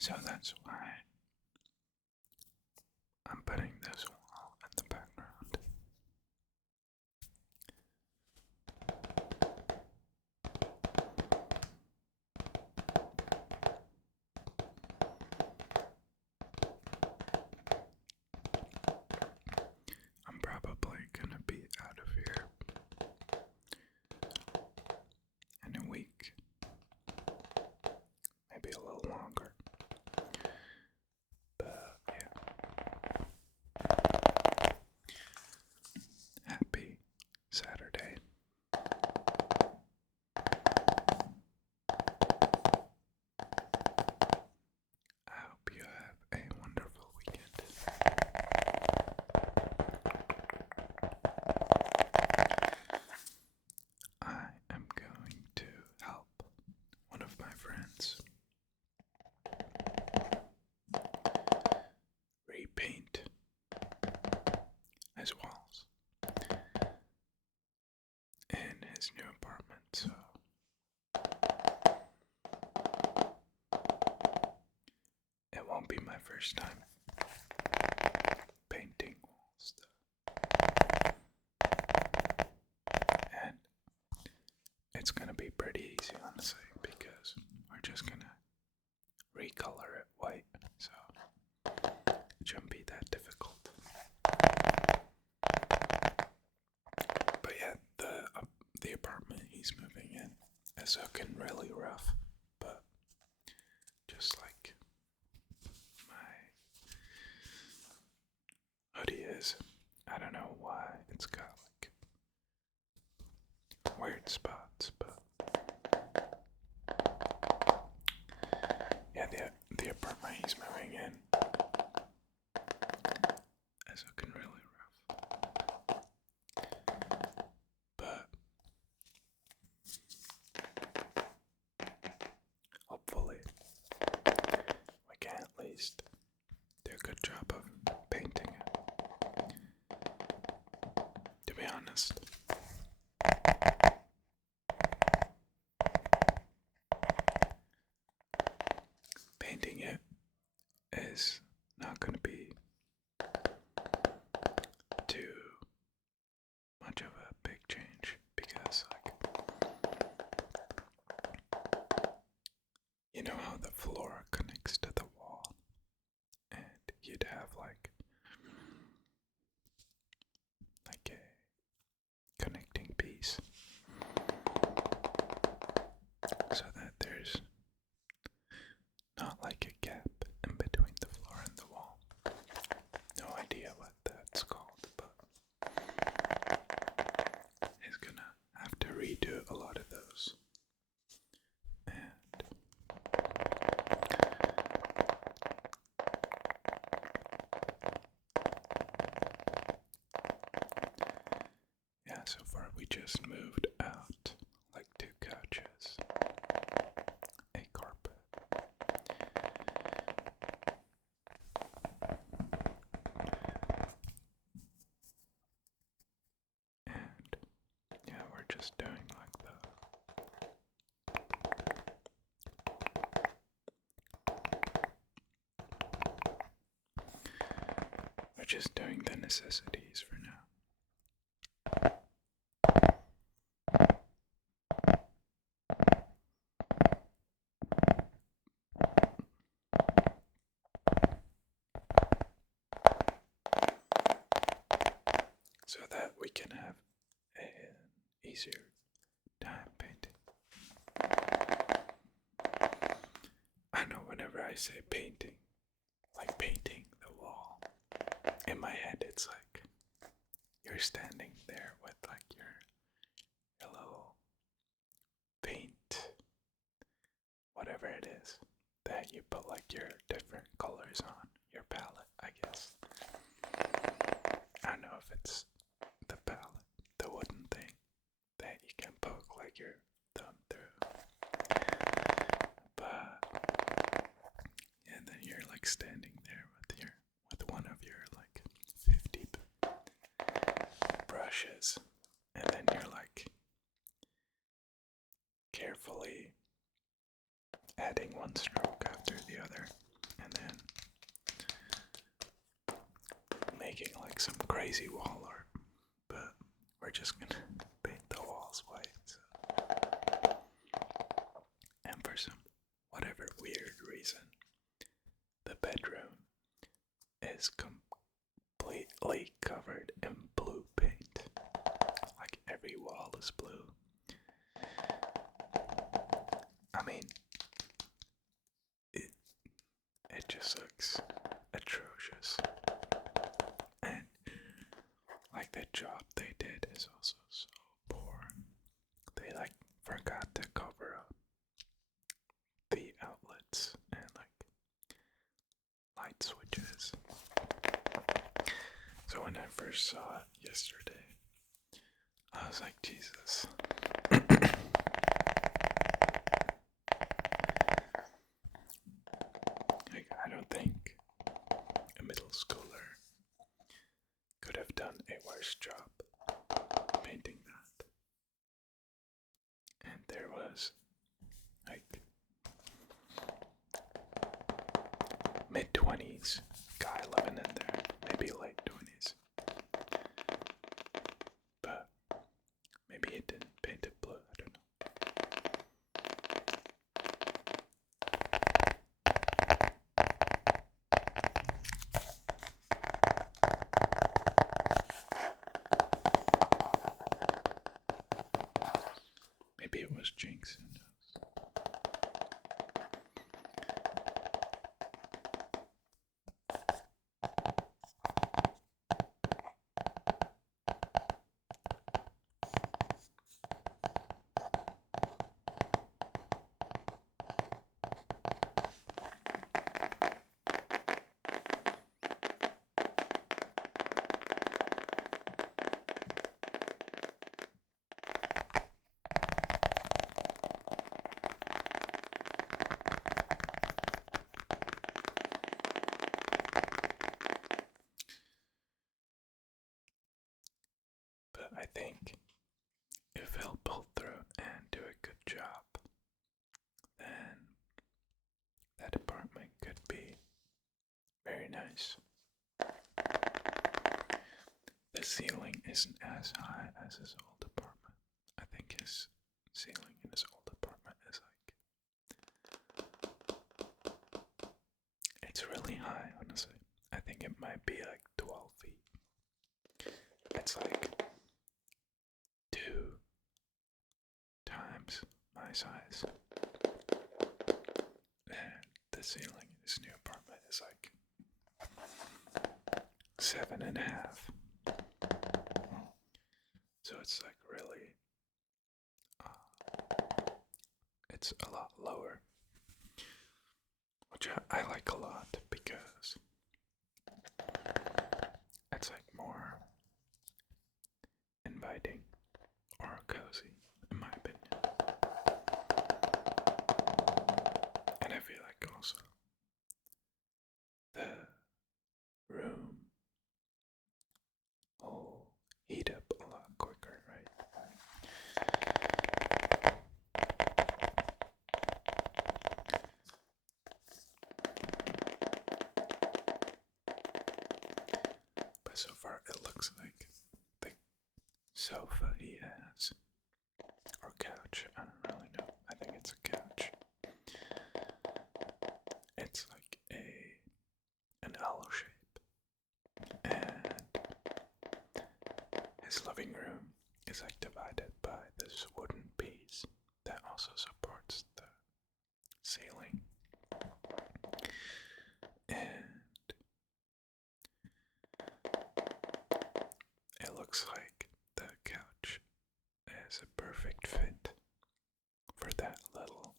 So that's why I'm putting this wall in the background. I'm probably gonna be out of here in a week, maybe a little longer. But yeah. Happy Saturday. I hope you have a wonderful weekend. I am going to help one of my friends repaint his walls in his new apartment, so it won't be my first time painting walls, and it's gonna be pretty easy, honestly, because we're just gonna recolor it white, so it shouldn't be that difficult. But yeah, the apartment he's moving in is looking really rough, but just like my hoodie is, I don't know why it's got like weird spots, but yeah, the apartment he's moving in is looking really rough. But hopefully we can at least do a good job of painting it. To be honest, painting it is not going to be too much of a big change, because like, you know how the floor connects to the wall, and you'd have like a connecting piece so that there's not like a gap in between the floor and the wall. No idea what that's called, but he's gonna have to redo a lot of those. And yeah, so far we just moved out like 2 couches, a carpet, and yeah, we're just doing like we're just doing the necessities for now. So that we can have an easier time painting. I know whenever I say painting, like painting the wall, in my head it's like you're standing there with like your little paint, whatever it is, that you put like your different colors on your palette, I guess. I don't know if it's the palette, the wooden thing that you can poke like your thumb through. But yeah, then you're like standing there with one of your like 50 brushes, and then you're like carefully adding one stroke after the other. like some crazy wall art, but we're just gonna paint the walls white. So. And for some whatever weird reason, the bedroom is completely covered in blue paint. Like every wall is blue. I mean, it just looks atrocious. And like the job they did is also so poor. They like forgot to cover up the outlets and like light switches. So when I first saw it yesterday, I was like, Jesus. Like, I don't think a middle schooler could have done a worse job painting that. And there was like mid-20s guy living in there, maybe late 20s. But maybe he didn't paint it blue, I don't know. Maybe it was Jinx, who knows. But I think if he'll pull through and do a good job, then that apartment could be very nice. The ceiling isn't as high as his old apartment. I think his ceiling in his old apartment is like, it's really high, honestly. I think it might be like 12 feet. It's like 2 times my size. And the ceiling in his new apartment is like 7.5. So it's like really, it's a lot lower, which I like a lot because it's like more inviting or cozy, in my opinion. And I feel like also the room will heat up a lot quicker, right? But so far it looks like the sofa he has, or couch, I don't really know, I think it's a couch. It's like an L shape, and his living room is like divided by this wooden piece that also supports the ceiling. And it looks like the couch is a perfect fit for that little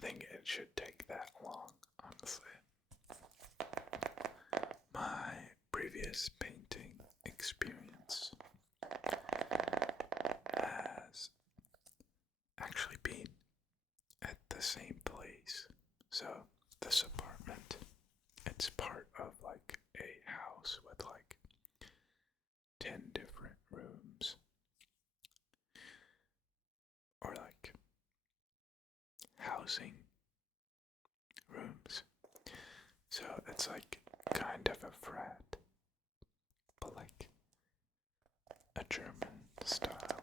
think it should take that long, honestly. My previous painting experience has actually been at the same place. So, this apartment, it's part of like a house with like 10 different rooms. Or like housing rooms. So it's like kind of a frat, but like a German style.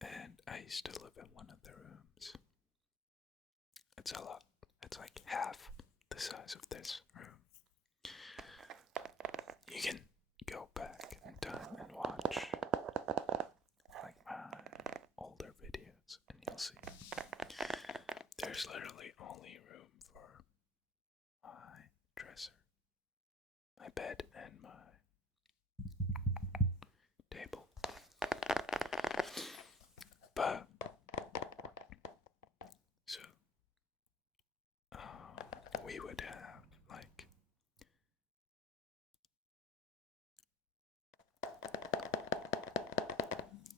And I used to live in one of the rooms. It's a lot. It's like half the size of this room. You can go back in time and watch like my older videos and you'll see there's literally only room for my dresser, my bed, and my table. But so we would have like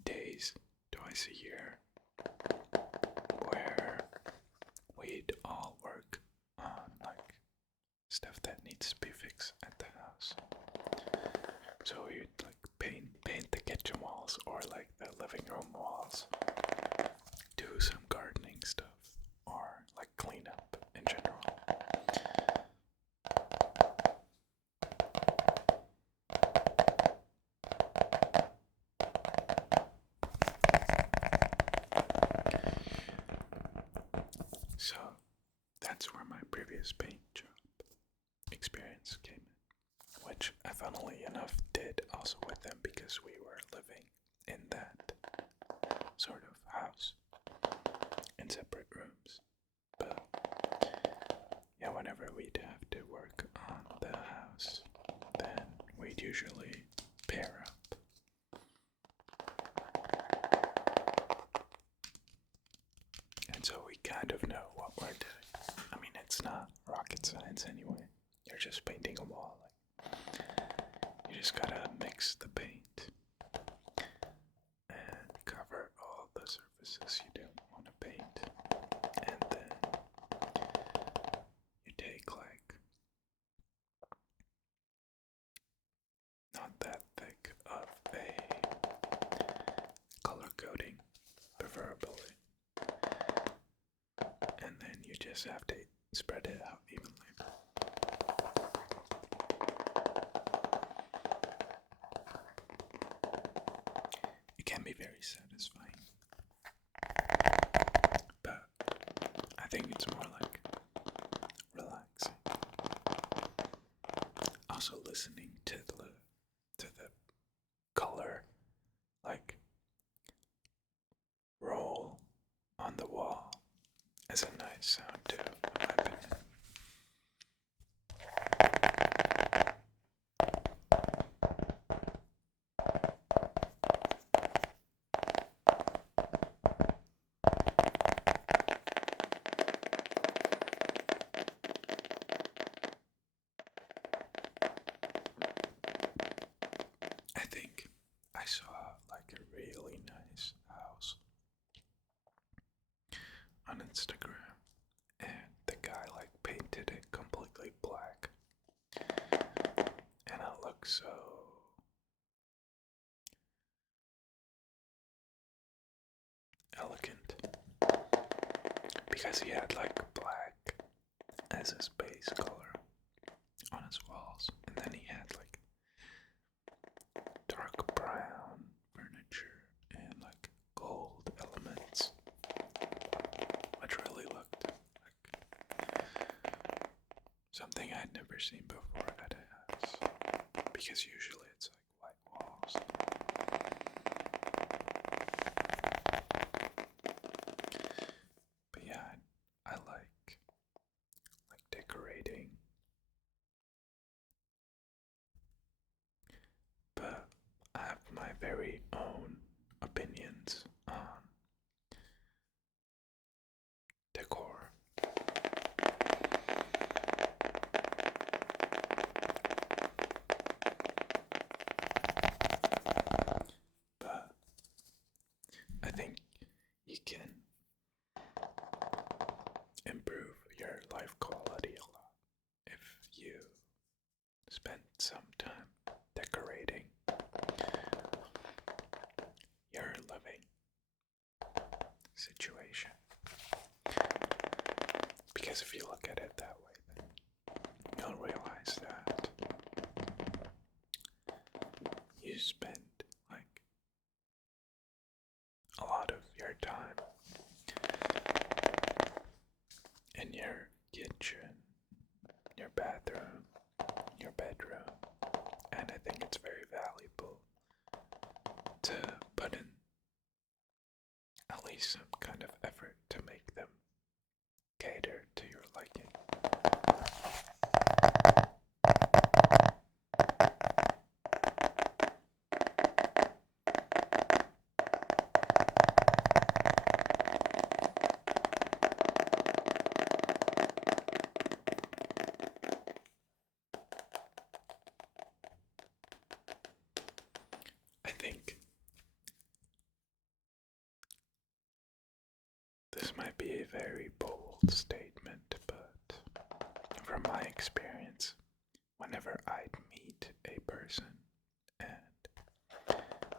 days twice a year where we'd all work on like stuff that needs to be fixed at the house. So we'd like paint the kitchen walls or like the living room walls, do some gardening stuff, or like clean up in general. So that's where my previous paint job experience came in, which I funnily enough did also with them because we were living in that sort of house in separate rooms. But yeah, whenever we'd have to work on the house, then we'd usually pair up. And so we kind of know what we're doing. I mean, it's not rocket science anyway. You're just painting a wall. You just gotta mix the paint and cover all the surfaces you don't want to paint. And then you take like not that thick of a color coating, preferably. And then you just have to spread it out evenly. It can be very satisfying, but I think it's more like relaxing. Also, listening to the color like roll on the wall is a nice sound too, in my opinion. I think I saw like a really nice house on Instagram, and the guy like painted it completely black, and it looks so elegant because he had like black as his base color on his walls, and then he had like dark brown furniture and like gold elements, which really looked like something I'd never seen before at a house, because usually it's like white walls. But yeah, I like decorating, but I have my very own opinions on time decorating your living situation. Because if you look at it that way, then you'll realize that you spend like a lot of your time in your kitchen, your bathroom, your bedroom, and I think it's very valuable to put in at least some kind of effort to make them cater to your liking. I think this might be a very bold statement, but from my experience, whenever I'd meet a person and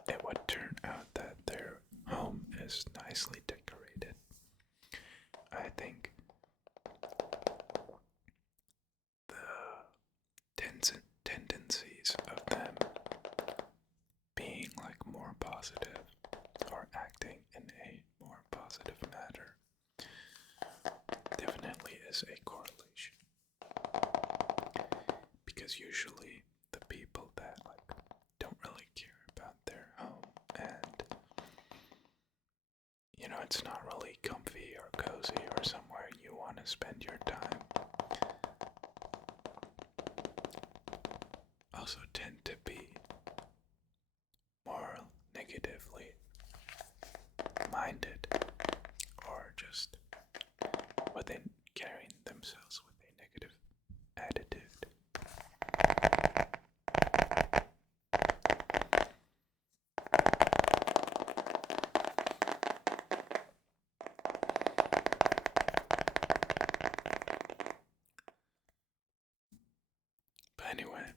it would turn out that their home is nicely decorated, I think the tendencies of them being like more positive or acting in a more positive manner definitely is a correlation. Because usually the people that like don't really care about their home and it's not really comfy or cozy or somewhere you want to spend your time also tend to be more negatively minded or just within carrying themselves with a negative attitude. But anyway,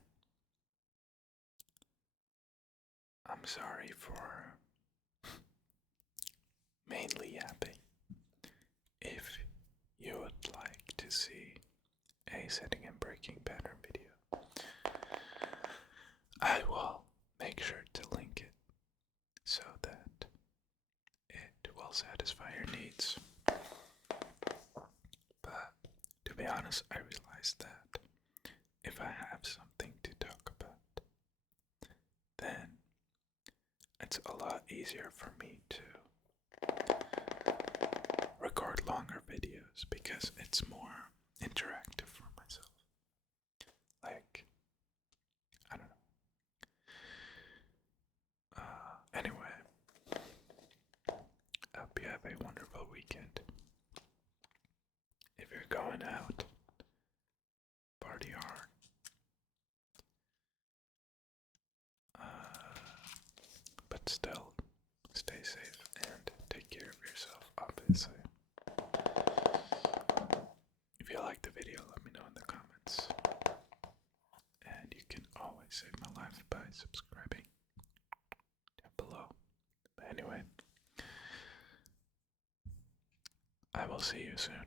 I'm sorry for mainly yapping. If you would like to see a setting and breaking pattern video, I will make sure to link it so that it will satisfy your needs. But to be honest, I realized that if I have something to talk about, then it's a lot easier for me to record longer videos because it's more interactive for myself. Like, I don't know. Anyway, I hope you have a wonderful weekend. If you're going out, party hard. But still, stay safe and take care of yourself, obviously. If you liked the video, let me know in the comments. And you can always save my life by subscribing down below. But anyway, I will see you soon.